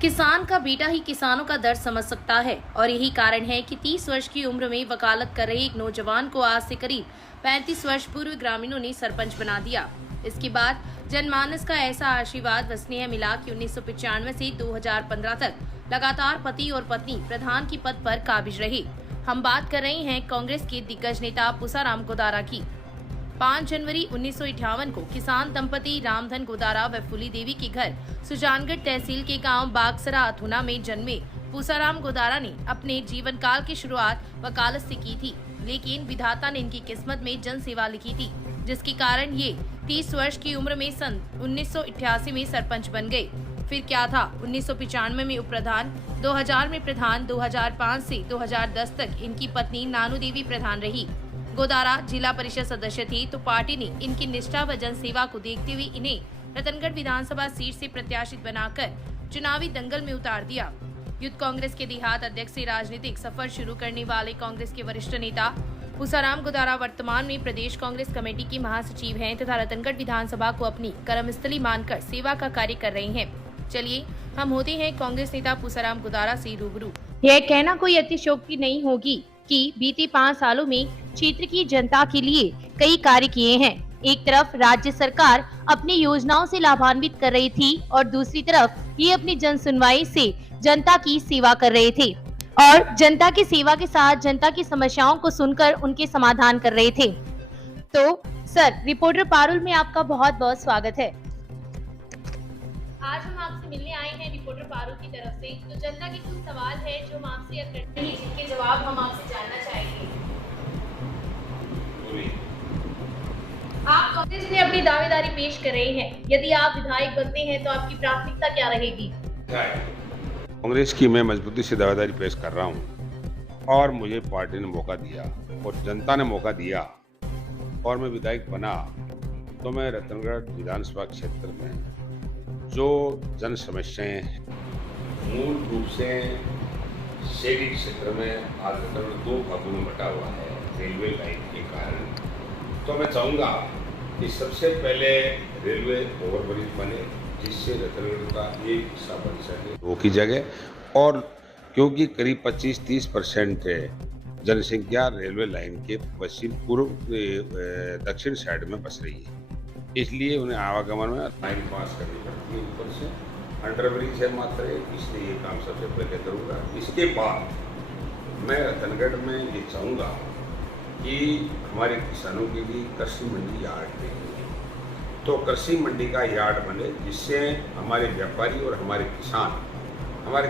किसान का बेटा ही किसानों का दर्द समझ सकता है और यही कारण है कि 30 वर्ष की उम्र में वकालत कर रहे एक नौजवान को आज से करीब 35 वर्ष पूर्व ग्रामीणों ने सरपंच बना दिया। इसके बाद जनमानस का ऐसा आशीर्वाद व स्नेह मिला कि 1995 से 2015 तक लगातार पति और पत्नी प्रधान की पद पर काबिज रहे। हम बात कर रहे हैं कांग्रेस के दिग्गज नेता पूसाराम गोदारा की। 5 जनवरी 1958 को किसान दंपति रामधन गोदारा व फूली देवी के घर सुजानगढ़ तहसील के गांव बागसरा अथुना में जन्मे पूसाराम गोदारा ने अपने जीवन काल की शुरुआत वकालत से की थी, लेकिन विधाता ने इनकी किस्मत में जन सेवा लिखी थी, जिसके कारण ये 30 वर्ष की उम्र में सन 1988 में सरपंच बन गए। फिर क्या था, 1995 में उप प्रधान, 2000 में प्रधान, 2005 से 2010 तक इनकी पत्नी नानू देवी प्रधान रही। गोदारा जिला परिषद सदस्य थे तो पार्टी ने इनकी निष्ठा व जन सेवा को देखते हुए इन्हें रतनगढ़ विधानसभा सीट से प्रत्याशित बनाकर चुनावी दंगल में उतार दिया। यूथ कांग्रेस के देहात अध्यक्ष से राजनीतिक सफर शुरू करने वाले कांग्रेस के वरिष्ठ नेता पूसाराम गोदारा वर्तमान में प्रदेश कांग्रेस कमेटी के महासचिव हैं तथा रतनगढ़ विधानसभा को अपनी कर्मस्थली मानकर सेवा का कार्य कर रहे हैं। चलिए हम होते हैं कांग्रेस नेता पूसाराम गोदारा से रूबरू। यह कहना कोई अतिशयोक्ति नहीं होगी कि बीते 5 सालों में क्षेत्र की जनता के लिए कई कार्य किए हैं। एक तरफ राज्य सरकार अपनी योजनाओं से लाभान्वित कर रही थी और दूसरी तरफ ये अपनी जन सुनवाई से जनता की सेवा कर रहे थे और जनता की सेवा के साथ जनता की समस्याओं को सुनकर उनके समाधान कर रहे थे। तो सर, रिपोर्टर पारुल में आपका बहुत बहुत स्वागत है। आज हम आपसे मिलने आए हैं रिपोर्टर पारुल की तरफ से। तो जनता के कुछ सवाल है जो हम आपसे करते हैं, जिनके जवाब हम आपसे जानना चाहेंगे। आप कांग्रेस में अपनी दावेदारी पेश कर रहे हैं, यदि आप विधायक बनते हैं तो आपकी प्राथमिकता क्या रहेगी? कांग्रेस की मैं मजबूती से दावेदारी पेश कर रहा हूं और मुझे पार्टी ने मौका दिया और जनता ने मौका दिया और मैं विधायक बना, तो मैं रतनगढ़ विधानसभा क्षेत्र में जो जन समस्याएं हैं, मूल रूप से शहरी क्षेत्र में आज रतनगढ़ 2 भागों में बटा हुआ है रेलवे लाइन के कारण। तो मैं चाहूँगा कि सबसे पहले रेलवे ओवरब्रिज बने, जिससे रतनगढ़ का एक हिस्सा बन सके वो की जगह, और क्योंकि करीब 25-30% जनसंख्या रेलवे लाइन के पश्चिम पूर्व दक्षिण साइड में बस रही है, इसलिए उन्हें आवागमन में लाइन पास करनी पड़ती है। ऊपर से अंडरब्रिज है मात्र, इसलिए ये काम सबसे पहले करूँगा। इसके बाद मैं रतनगढ़ में ये चाहूँगा कि हमारे किसानों के लिए कृषि मंडी यार्ड देंगे, तो कृषि मंडी का यार्ड बने, जिससे हमारे व्यापारी और हमारे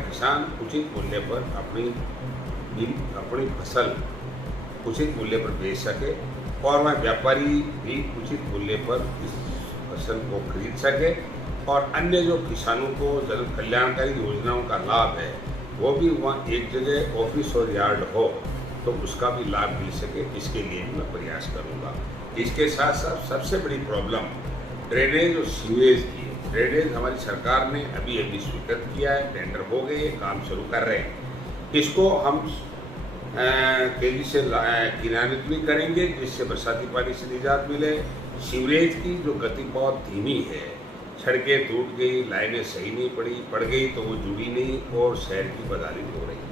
किसान उचित मूल्य पर अपनी फसल उचित मूल्य पर बेच सके और वह व्यापारी भी उचित मूल्य पर इस फसल को खरीद सके, और अन्य जो किसानों को जन कल्याणकारी योजनाओं का लाभ है वो भी वहाँ एक जगह ऑफिस और यार्ड हो तो उसका भी लाभ मिल सके, इसके लिए भी मैं प्रयास करूँगा। इसके साथ साथ सबसे बड़ी प्रॉब्लम ड्रेनेज और सीवेज की है। ड्रेनेज हमारी सरकार ने अभी स्वीकृत किया है, टेंडर हो गए, काम शुरू कर रहे हैं। इसको हम तेजी से क्रियान्वित भी करेंगे, जिससे बरसाती पानी से निजात मिले। सीवरेज की जो गति बहुत धीमी है, सड़कें टूट गई, लाइनें सही नहीं पड़ गई तो वो जुड़ी नहीं और शहर की बदहाली हो रही है।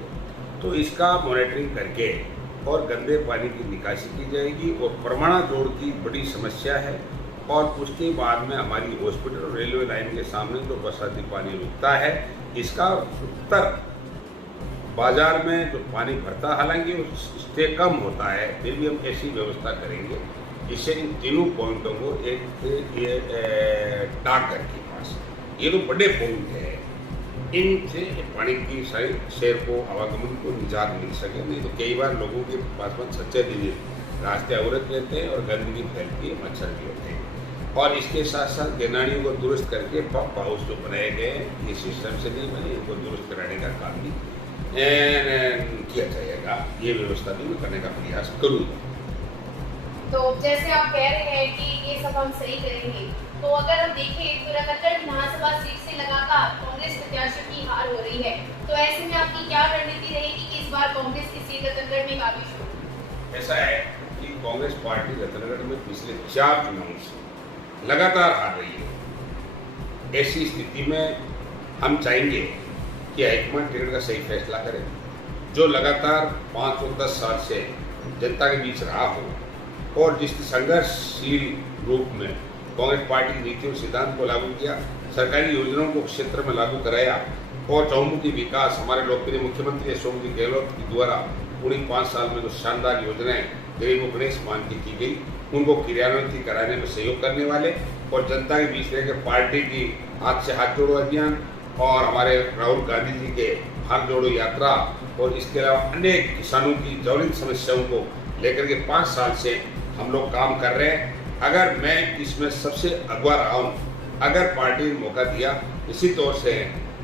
तो इसका मॉनिटरिंग करके और गंदे पानी की निकासी की जाएगी। और परमाणा जोड़ की बड़ी समस्या है, और उसके बाद में हमारी हॉस्पिटल और रेलवे लाइन के सामने जो बरसाती पानी रुकता है, इसका उत्तर बाजार में जो पानी भरता, हालांकि उससे कम होता है, फिर भी हम ऐसी व्यवस्था करेंगे जिससे इन तीनों पॉइंटों को एक डाकघर के पास, ये तो बड़े पॉइंट है, इनसे पानी की सारी शहर को आवागमन को निजात मिल सके। नहीं तो कई बार लोगों के पास में सच्चे दिल रास्ते अवरुद्ध रहते हैं और गंदगी फैलती है, मच्छर भी होते हैं। और इसके साथ साथ गैनानियों को दुरुस्त करके पंप हाउस जो बनाए गए हैं, ये सिस्टम से नहीं बने, इनको दुरुस्त कराने का काम भी किया जाएगा। ये व्यवस्था भी मैं करने का प्रयास करूँगा। तो जैसे आप कह रहे हैं कि ये सब हम सही करेंगे, तो अगर हम देखें तो रतनगढ़ विधानसभा सीट से लगातार कांग्रेस प्रत्याशियों की हार हो रही है, तो ऐसे में आपकी क्या रणनीति रहेगी कि इस बार कांग्रेस की सीट रतनगढ़ में काबिज हो? ऐसा है कि कांग्रेस पार्टी रतनगढ़ में पिछले 4 चुनावों से लगातार हार रही है। ऐसी स्थिति में हम चाहेंगे कि हाईकमान टिकट का सही फैसला करे। जो लगातार 5 और 10 साल से जनता के बीच रहा हो और जिस संघर्षशील रूप में कांग्रेस पार्टी की नीतियों सिद्धांत को लागू किया, सरकारी योजनाओं को क्षेत्र में लागू कराया और चौमुखी विकास हमारे लोकप्रिय मुख्यमंत्री अशोक जी गहलोत के द्वारा पूरी 5 साल में जो शानदार योजनाएं गरीबों को गणेश मान की गई, उनको क्रियान्वित कराने में सहयोग करने वाले और जनता के बीच रहकर पार्टी की हाथ से हाथ जोड़ो अभियान और हमारे राहुल गांधी जी के हाथ जोड़ो यात्रा और इसके अलावा अनेक किसानों की ज्वलंत समस्याओं को लेकर के 5 साल से हम लोग काम कर रहे हैं। अगर मैं इसमें सबसे अगवा रहा हूँ, अगर पार्टी ने मौका दिया, इसी तौर से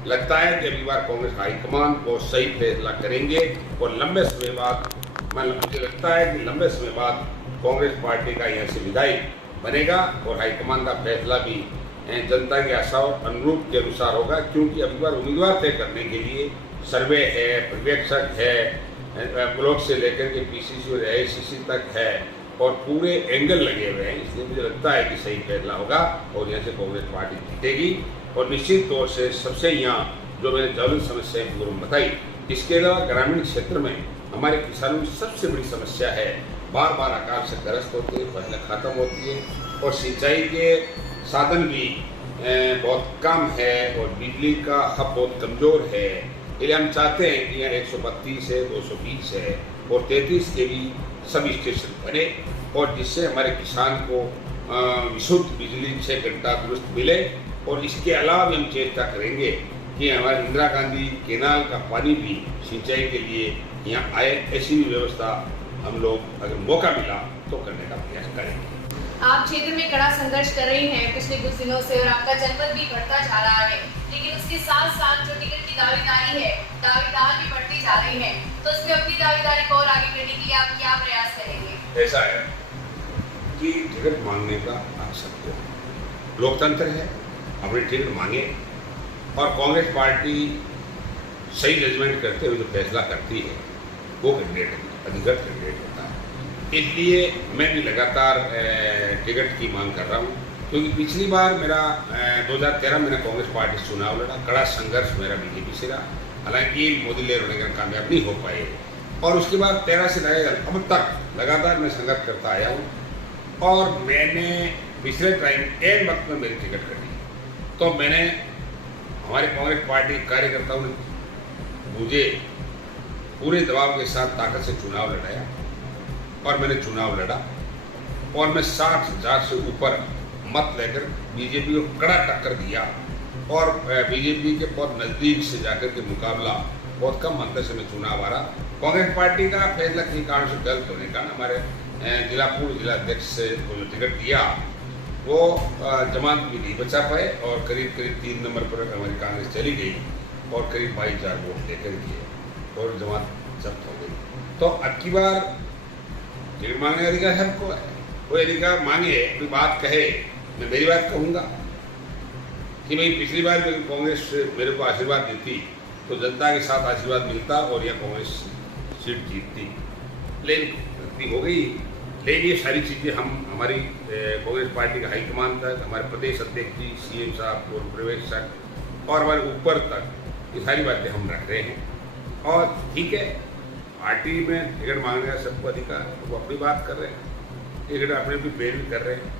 लगता है कि अगली बार कांग्रेस हाईकमान को सही फैसला करेंगे और लंबे समय बाद मुझे लगता है कि लंबे समय बाद कांग्रेस पार्टी का यहाँ से विधायक बनेगा और हाईकमान का फैसला भी जनता के आशा और अनुरूप के अनुसार होगा, क्योंकि अगली बार उम्मीदवार तय करने के लिए सर्वे है, पर्यवेक्षक है, ब्लॉक से लेकर के पीसीसी और एआईसीसी तक है और पूरे एंगल लगे हुए हैं। इसलिए मुझे लगता है कि सही फैसला होगा और यहाँ से कांग्रेस पार्टी जीतेगी। और निश्चित तौर से सबसे यहाँ जो मैंने ज्वलंत समस्याएं पूर्व में बताई, इसके अलावा ग्रामीण क्षेत्र में हमारे किसानों की सबसे बड़ी समस्या है, बार बार अकाल से ग्रस्त होते हैं, फसल खत्म होती है और सिंचाई के साधन भी बहुत कम है और बिजली का हब बहुत कमज़ोर है। इसलिए हम चाहते हैं कि यहाँ 132 है, 220 है और 33 के भी सब स्टेशन बने और जिससे हमारे किसान को विशुद्ध बिजली 6 घंटा दुरुस्त मिले। और इसके अलावा भी हम चेष्टा करेंगे कि हमारे इंदिरा गांधी केनाल का पानी भी सिंचाई के लिए यहाँ आए, ऐसी भी व्यवस्था हम लोग अगर मौका मिला तो करने का प्रयास करेंगे। आप क्षेत्र में कड़ा संघर्ष कर रहे हैं पिछले कुछ दिनों से और आपका जनपद भी बढ़ता जा रहा है, लेकिन उसके साथ साथ जो टिकट की दावेदारी है, दावेदार भी बढ़ती जा रही है, तो इसमें अपनी दावेदारी को और आगे करने के लिए आप क्या प्रयास करेंगे? ऐसा है कि टिकट मांगने का आप सबको लोकतंत्र है, अपने टिकट मांगे और कांग्रेस पार्टी सही जजमेंट करते हुए जो फैसला करती है वो कैंडिडेट अधिकृत कैंडिडेट होता है। इसलिए मैं भी लगातार टिकट की मांग कर रहा हूँ, क्योंकि पिछली बार मेरा 2013 मैंने कांग्रेस पार्टी से चुनाव लड़ा, कड़ा संघर्ष मेरा बीजेपी से रहा, हालांकि मोदी लेर होने का कामयाब नहीं हो पाए और उसके बाद 13 से लगातार अब तक लगातार मैं संघर्ष करता आया हूँ और मैंने पिछले टाइम एन वक्त में मेरी टिकट कर दी। तो मैंने हमारे कांग्रेस पार्टी कार्यकर्ताओं ने मुझे पूरे दबाव के साथ ताकत से चुनाव लड़ाया और मैंने चुनाव लड़ा और मैं 60,000 से ऊपर मत लेकर बीजेपी को कड़ा टक्कर दिया और बीजेपी के बहुत नज़दीक से जाकर के मुकाबला बहुत कम अंतर से मैं चुनाव आ रहा। कांग्रेस पार्टी का फैसला किसी कारण से गलत होने का हमारे पूर्व जिला अध्यक्ष से जो टिकट दिया वो जमात भी नहीं बचा पाए और करीब 3 नंबर पर हमारी कांग्रेस चली गई और करीब 22,000 वोट लेकर गए और जमात जब्त हो गई। तो अब की बार टिकट मांगने का अधिकार सबको है, कोई अधिकार मांगे, कोई बात कहे, मैं मेरी बात कहूँगा कि भाई पिछली बार जब कांग्रेस मेरे को आशीर्वाद देती तो जनता के साथ आशीर्वाद मिलता और यह कांग्रेस सीट जीतती, लेकिन हो गई। लेकिन ये सारी चीज़ें हम हमारी कांग्रेस पार्टी का हाईकमान तक, हमारे प्रदेश अध्यक्ष जी, सीएम साहब और पर्यवेक्षक और हमारे ऊपर तक ये सारी बातें हम रख रहे हैं और ठीक है, पार्टी में टिकट मांगने का सबको अधिकार है, वो अपनी बात कर रहे हैं, टिकट अपने अपनी पेरवी कर रहे हैं,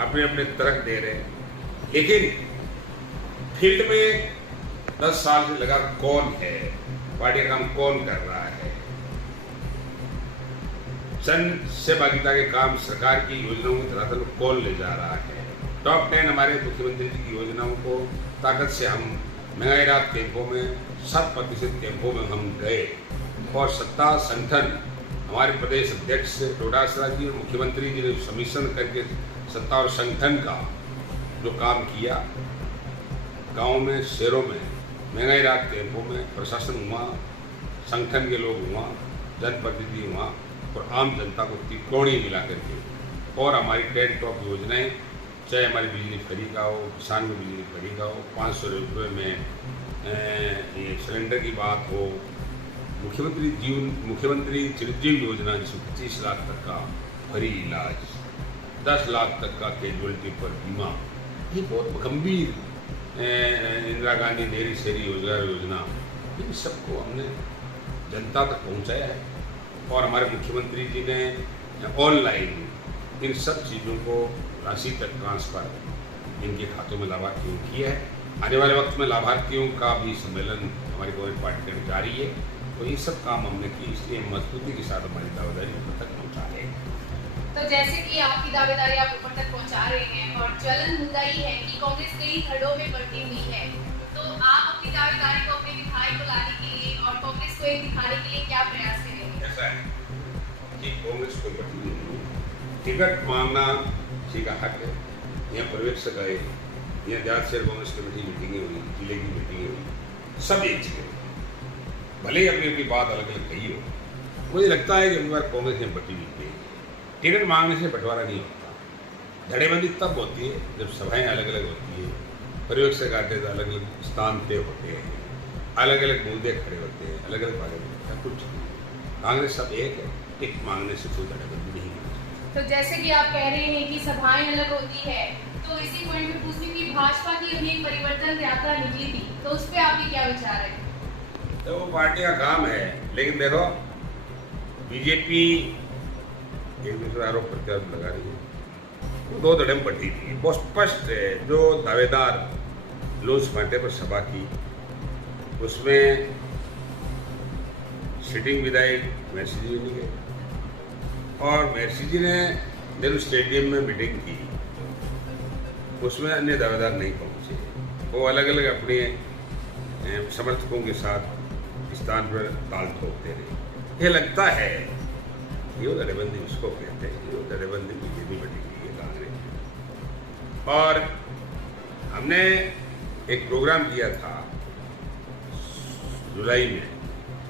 अपने अपने तर्क दे रहे हैं, लेकिन फील्ड में 10 साल से लगा कौन है, पार्टी का काम कौन कर रहा है, जन सहभागिता के काम सरकार की योजनाओं की धरातल को कौन ले जा रहा है। टॉप 10 हमारे मुख्यमंत्री जी की योजनाओं को ताकत से हम महंगाई राहत कैंपों में 7% कैंपों में हम गए और सत्ता संगठन हमारे प्रदेश अध्यक्ष डोडासरा जी और मुख्यमंत्री जी ने समीक्षण करके सत्ता और संगठन का जो काम किया, गाँव में, शहरों में महंगाई राहत कैंपों में प्रशासन हुआ, संगठन के लोग हुआ, जनप्रतिनिधि हुआ और आम जनता को त्रिकोणीय मिला करके और हमारी 10 टॉप योजनाएं, चाहे हमारी बिजली फ्री का हो, किसान को बिजली फ्री का हो, 500 रुपये में ये सिलेंडर की बात हो, मुख्यमंत्री चिरंजीव योजना जिसमें 25 लाख तक का फ्री इलाज, 10 लाख तक का कैजुअलिटी पर बीमा, ये बहुत गंभीर इंदिरा गांधी डेयरी शहरी रोजगार योजना, इन सबको हमने जनता तक पहुंचाया है। और हमारे मुख्यमंत्री जी ने ऑनलाइन इन सब चीज़ों को राशि तक ट्रांसफ़र इनके खातों में लाभार्थियों किया है। आने वाले वक्त में लाभार्थियों का भी सम्मेलन हमारी कांग्रेस पार्टी करने जा रही है। तो ये सब काम हमने की, इसलिए मजबूती के साथ हमारी दावेदारी ऊपर तक पहुँचा रहे हैं। तो जैसे कि आपकी दावेदारी आप ऊपर तक पहुंचा रहे हैं और ज्वलन मुद्दा ही है कि कांग्रेस कई खड़ों में बंटी हुई है, तो आप अपनी दावेदारी को अपने विधायक को लाने के लिए और कांग्रेस को एक दिखाने के लिए क्या प्रयास करेंगे? ऐसा है कि कांग्रेस को बंटी हुई टिकट मांगना किसी का हक है। यहाँ पर्यवेक्षक आए, यहाँ जाट शहर कांग्रेस कमेटी मीटिंगें हुई, जिले की मीटिंगें हुई, सब एक जगह, भले ही अपनी अपनी बात अलग अलग कही हो। मुझे लगता है कि एक बार कांग्रेस ने बटी हुई है। टिकट मांगने से बंटवारा नहीं होता। धड़ेबंदी तब होती है जब सभाएं अलग अलग होती है, पर्यवेक्षक आते तो अलग अलग स्थान पे होते हैं, अलग अलग मुद्दे खड़े होते हैं, अलग अलग बातें होती हैं। कुछ कांग्रेस सब एक है, टिकट मांगने से कोई धड़ेबंदी नहीं होती। तो जैसे कि आप कह रहे हैं कि सभाएं अलग होती है, तो इसी पॉइंट में पूछती कि भाजपा की अभी एक परिवर्तन यात्रा निकली थी, तो उस पर आपके क्या विचार है? तो वो पार्टी का काम है, लेकिन देखो बीजेपी एक दूसरे आरोप प्रत्यारोप लगा रही है। वो दो धड़े में बटी थी, बहुत स्पष्ट है। जो दावेदार लूज फाटे पर सभा की, उसमें सिटिंग विधायक महर्षि जी नहीं गए और महर्षि जी ने नेहरू स्टेडियम में मीटिंग की, उसमें अन्य दावेदार नहीं पहुंचे। वो अलग अलग अपने समर्थकों के साथ स्थान पर ताल ठोकते रहे। ये लगता है ये धड़ेबंदी उसको कहते हैं, ये धड़ेबंदी बीजेपी बटी हुई है कांग्रेस। और हमने एक प्रोग्राम किया था जुलाई में,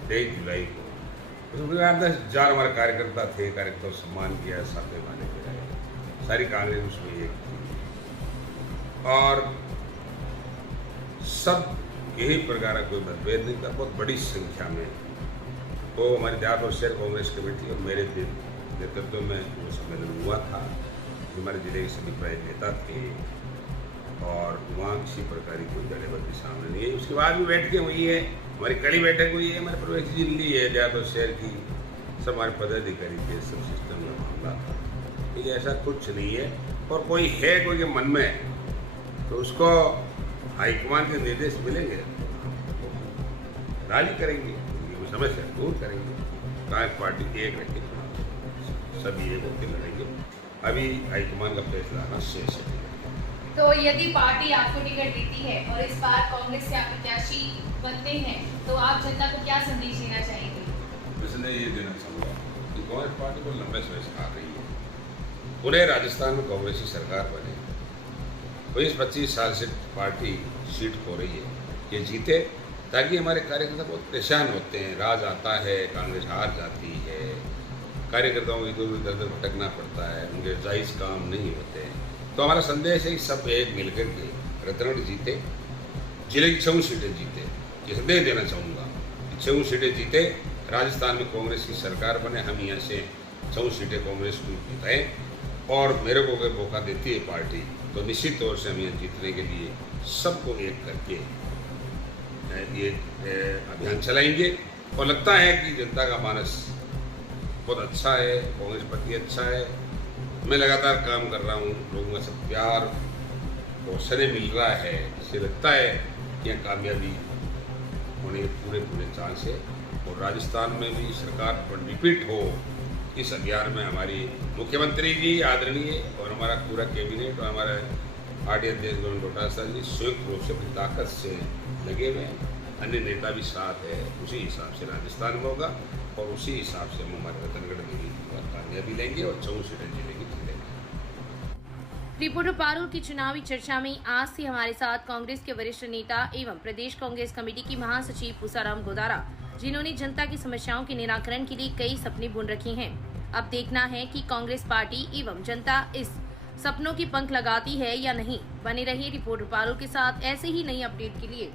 23 जुलाई को। उसमें 10,000 हमारे कार्यकर्ता थे, कार्यकर्ताओं को सम्मान किया, साथ माने के रहे, सारी कांग्रेस उसमें एक थी और सब यही प्रकार का कोई मतभेद नहीं था। बहुत बड़ी संख्या में वो हमारी जाट और शहर कांग्रेस कमेटी और मेरे नेतृत्व में वो सम्मेलन हुआ था। हमारे जिले के सभी प्राय नेता थे और वहाँ किसी प्रकार की कोई धड़ेबंदी सामने नहीं है। उसके बाद भी बैठकें हुई है, हमारी कड़ी बैठक हुई है, हमारे प्रवेश जी ली है जाट और शहर की, सब हमारे पदाधिकारी थे, सब सिस्टम में मामला था। ये ऐसा कुछ नहीं है। और कोई है कोई के मन में तो उसको हाईकमान के निर्देश मिलेंगे, रैली करेंगे, समस्या दूर करेंगे। कांग्रेस पार्टी एक रखेंगे, सभी एक होकर लड़ेंगे। अभी हाईकमान का फैसला आना शेष है। तो यदि पार्टी आपको टिकट देती है और इस बार कांग्रेस से आप प्रत्याशी बनते हैं, तो आप जनता को क्या संदेश देना चाहेंगे? इसलिए ये देना चाहूँगा कि कांग्रेस पार्टी को लंबे समय से आ रही है, पूरे राजस्थान में कांग्रेस की सरकार बने। 20-25 साल से पार्टी सीट खो रही है, ये जीते ताकि हमारे कार्यकर्ता बहुत परेशान होते हैं। राज आता है, कांग्रेस हार जाती है, कार्यकर्ताओं को इधर उधर भटकना पड़ता है, उनके जायज़ काम नहीं होते हैं। तो हमारा संदेश है कि सब एक मिलकर के रत्नगढ़ जीते, जिले की 6 सीटें जीते। ये संदेश देना चाहूँगा कि 6 सीटें जीते, राजस्थान में कांग्रेस की सरकार बने, हम यहाँ से 6 सीटें कांग्रेस को जिताएँ। और मेरे को अगर मौका देती है पार्टी तो निश्चित तौर से हम यहाँ जीतने के लिए सबको एक करके ये अभियान चलाएंगे। और लगता है कि जनता का मानस बहुत अच्छा है, कांग्रेस प्रति अच्छा है। मैं लगातार काम कर रहा हूँ, लोगों का सब प्यार और स्नेह मिल रहा है, इससे लगता है कि यह कामयाबी होने के पूरे चांस है। और राजस्थान में भी सरकार पर रिपीट हो, इस अभियान में हमारी मुख्यमंत्री जी आदरणीय और हमारा पूरा कैबिनेट और हमारे पार्टी अध्यक्ष गोविंद डोटासरा जी संयुक्त रूप से अपनी ताकत से लगे हुए हैं। अन्य नेता भी साथ है, उसी हिसाब से राजस्थान में होगा और उसी हिसाब से हम हमारे रतनगढ़ में भी कामयाबी लेंगे और 4 सीटें जीतेंगे। रिपोर्टर पारुल की चुनावी चर्चा में आज से हमारे साथ कांग्रेस के वरिष्ठ नेता एवं प्रदेश कांग्रेस कमेटी की महासचिव पूसाराम गोदारा, जिन्होंने जनता की समस्याओं के निराकरण के लिए कई सपने बुन रखे हैं। अब देखना है कि कांग्रेस पार्टी एवं जनता इस सपनों की पंख लगाती है या नहीं। बने रहिए रिपोर्टर पारुल के साथ ऐसे ही नई अपडेट के लिए।